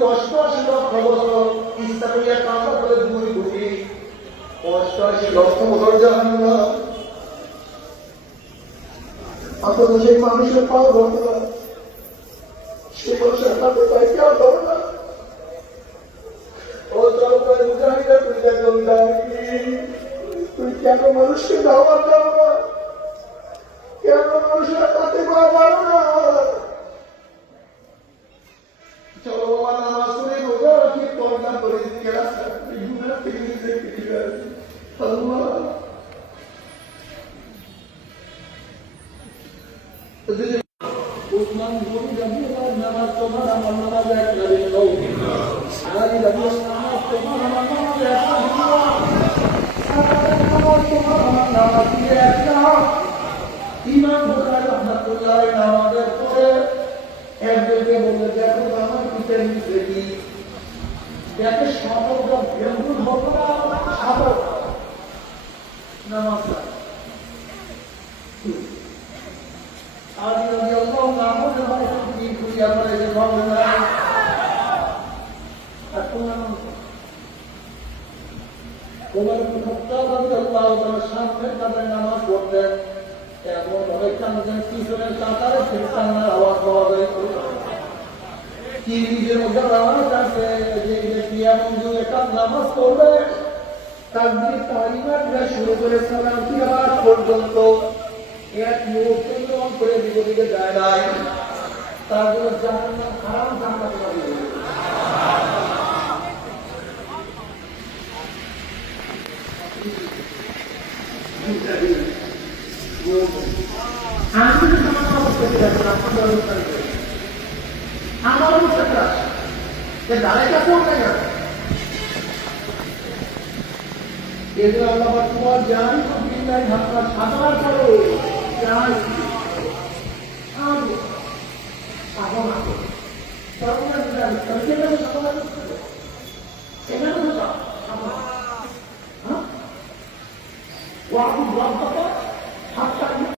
88 লক্ষ বছর ইসলামিয়া কাবা করে 2 কোটি 88 লক্ষ বছর জাহান্নাম। অথচ সেই মানুষের পাও ধরতে পারে, সে মানুষের হাতে পায় কেউ ধরে না। ও চরকার মুজাহিদা, তুই একজন দাঁড়িয়ে, তুই কেন মানুষকে দাওয়াত দাও না? কেন মানুষের হাতে পা দাও না? চলো বাবা, নামাজ পড়ে রোজা রাখি, পর্দা করে দিকে রাস্তা গুনাহ থেকে নিজেকে ফিরে আসি। আল্লাহ উসমান গনি রাদিয়াল্লাহু নামাজ তোমার আমার নামাজ এক নবী নও, আলী রাদিয়াল্লাহু নামাজ তোমার আমার নামাজ এক নবী নও, সাহাবা নামাজ তোমার আমার নামাজ এক নও। ইমাম বুখারী রাহমাতুল্লাহ আলাইহি নামাজের পরে একজনকে বলল, দেখো আমার পিতার নিচে কি দেখে সমগ্র বেঙ্গুল হতো না সাদা নামাজ। আলী রাদিয়াল্লাহু নামাজের পরে কি করিয়া বলে যে বলেন না ওমর ইবনে খাত্তাব রাদিয়াল্লাহু তাআলা সামনে তাদের নামাজ পড়তেন, এখন অনেকখান পিছনের কাতারে ফেরেশতার আওয়াজ পাওয়া যায়। কি নিজের মধ্যে আওয়াজ আছে যে ব্যক্তি এমন দু রাকাত নামাজ পড়বে, তাকবীর তাহরিমাত থেকে শুরু করে সালাম তিলাওয়াত পর্যন্ত এক মুহূর্তে অন করে দিকে যায় নাই, তার জন্য জাহান্নাম হারাম জান্নাত হবে। আমার দাঁড়াই কাছে এগুলো আল্লাহ তোমার জানি তো বিন্দায় ভাবনা সাধারণ করো যাই সাধনা করো এখানে